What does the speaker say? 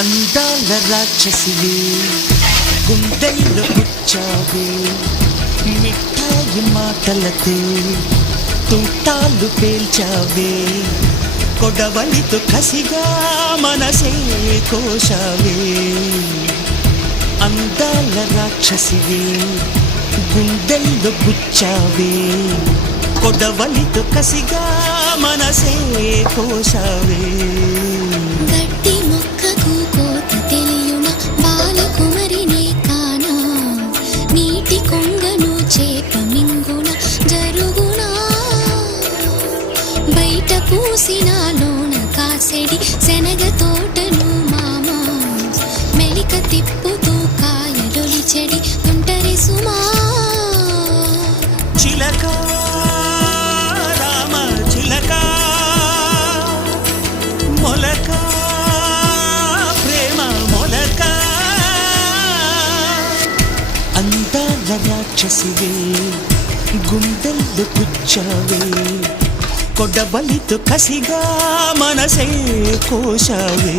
అందాల రాక్షసివే గుండెల్లో గుచ్చావే మిఠాయి మాటలతో తుంటాలు పేల్చావే కొడవలితో కసిగా మనసే కోశావే అందాల రాక్షసివే గుండెల్లో గుచ్చావే కొడవలితో కసిగా మనసే కోశావే గట్టి మొక్కకు కోత తెలియున బాలకుమరినే కానా నీటి కొంగను చేప మింగున జరుగునా బయట పూసిన లోన కాసెడి శనగ తోటను మామ మెలిక తిప్పుతూ కాయలొలి చెడి ఒంటరి సుమా చిలక రామ చిలక మొలక ప్రేమ మొలక అందాల రాక్షసివే గుండెల్లో గుచ్చావే కొడవలితో కసిగా మనసే కోశావే.